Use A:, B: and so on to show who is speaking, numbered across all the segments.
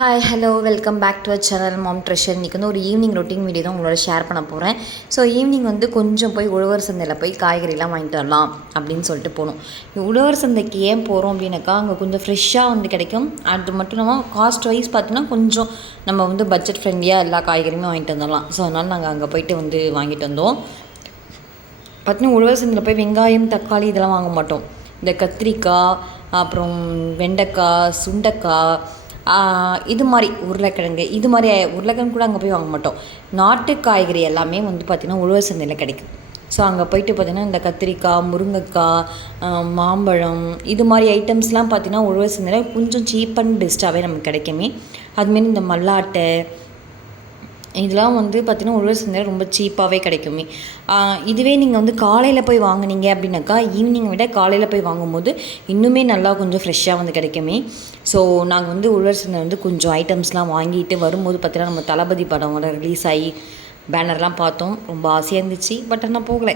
A: Hi hello welcome back to a channel mom treasure இன்றைக்கி வந்து ஒரு ஈவினிங் ரொட்டீன் வீடியோ தான் உங்களோட ஷேர் பண்ண போகிறேன் ஸோ ஈவினிங் வந்து கொஞ்சம் போய் உழவர் சந்தையில் போய் காய்கறிலாம் வாங்கிட்டு வரலாம் அப்படின்னு சொல்லிட்டு போகணும் உழவர் சந்தைக்கு ஏன் போகிறோம் அப்படின்னாக்கா அங்கே கொஞ்சம் ஃப்ரெஷ்ஷாக வந்து கிடைக்கும். அது மட்டும் இல்லாமல் காஸ்ட் வைஸ் பார்த்தீங்கன்னா கொஞ்சம் நம்ம வந்து பட்ஜெட் ஃப்ரெண்ட்லியாக எல்லா காய்கறியுமே வாங்கிட்டு வந்துடலாம். ஸோ அதனால் நாங்கள் அங்கே போயிட்டு வந்து வாங்கிட்டு வந்தோம். பார்த்தீங்கன்னா உழவர் சந்தையில் போய் வெங்காயம் தக்காளி இதெல்லாம் வாங்க மாட்டோம். இந்த கத்திரிக்காய் அப்புறம் வெண்டைக்காய் சுண்டைக்காய் இது மாதிரி உருளைக்கிழங்கு இது மாதிரி உருளைக்கிழங்கு கூட அங்கே போய் வாங்க மாட்டோம். நாட்டு காய்கறி எல்லாமே வந்து பார்த்திங்கன்னா உழவர் சந்தையில் கிடைக்கும். ஸோ அங்கே போயிட்டு பார்த்திங்கன்னா இந்த கத்திரிக்காய் முருங்கைக்காய் மாம்பழம் இது மாதிரி ஐட்டம்ஸ்லாம் பார்த்திங்கன்னா உழவர் சந்தையில் கொஞ்சம் சீப் அண்ட் பெஸ்ட்டாகவே நமக்கு கிடைக்குமே. அதுமாரி இந்த மல்லாட்டை இதெல்லாம் வந்து பார்த்திங்கன்னா உழவர் சந்தையில் ரொம்ப சீப்பாகவே கிடைக்குமே. இதுவே நீங்கள் வந்து காலையில் போய் வாங்குனீங்க அப்படின்னாக்கா ஈவினிங் விட காலையில் போய் வாங்கும்போது இன்னுமே நல்லா கொஞ்சம் ஃப்ரெஷ்ஷாக வந்து கிடைக்குமே. ஸோ நாங்கள் வந்து உழவர் சந்தை வந்து கொஞ்சம் ஐட்டம்ஸ்லாம் வாங்கிட்டு வரும்போது பார்த்திங்கன்னா நம்ம தளபதி படம் ரிலீஸ் ஆகி பேனர்லாம் பார்த்தோம். ரொம்ப ஆசையாக இருந்துச்சு. பட் ஆனால் போகலை.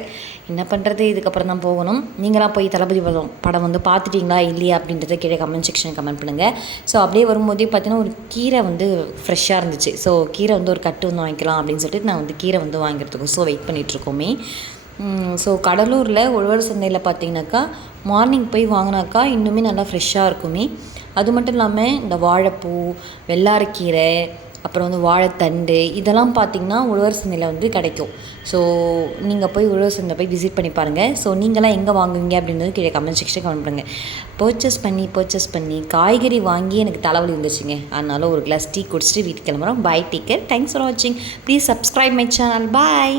A: என்ன பண்ணுறது இதுக்கப்புறம் தான் போகணும். நீங்களாம் போய் தளபதி படம் படம் வந்து பார்த்துட்டிங்களா? இல்லையா? அப்படின்றத கீழே கமெண்ட் செக்ஷன் கமெண்ட் பண்ணுங்கள் ஸோ அப்படியே வரும்போதே பார்த்தீங்கன்னா ஒரு கீரை வந்து ஃப்ரெஷ்ஷாக இருந்துச்சு. ஸோ கீரை வந்து ஒரு கட்டு வந்து வாங்கிக்கலாம் அப்படின்னு சொல்லிட்டு நான் வந்து கீரை வந்து வாங்கிறதுக்கும் ஸோ வெயிட் பண்ணிகிட்ருக்கோமே ஸோ கடலூரில் உழவர் சந்தையில் பார்த்தீங்கன்னாக்கா மார்னிங் போய் வாங்கினாக்கா இன்னுமே நல்லா ஃப்ரெஷ்ஷாக இருக்குமே. அது மட்டும் இல்லாமல் இந்த வாழைப்பூ வெள்ளாரக்கீரை அப்புறம் வந்து வாழைத்தண்டு இதெல்லாம் பார்த்திங்கன்னா உழவர் சந்தையில் வந்து கிடைக்கும். ஸோ நீங்கள் போய் உழவர் சந்தை போய் விசிட் பண்ணி பாருங்கள் ஸோ நீங்களாம் எங்கே வாங்குவீங்க அப்படின்றது கீழே கமெண்ட் செக்ஷன் கமெண்ட் பண்ணுங்கள் பர்ச்சேஸ் பண்ணி பர்ச்சேஸ் பண்ணி காய்கறி வாங்கி எனக்கு தலைவலி இருந்துச்சுங்க அதனால ஒரு கிளாஸ் டீ குடிச்சிட்டு வீட்டுக்கு கிளம்புறோம். பை டீக்கர் தேங்க்ஸ் ஃபார் வாட்சிங் please subscribe my channel bye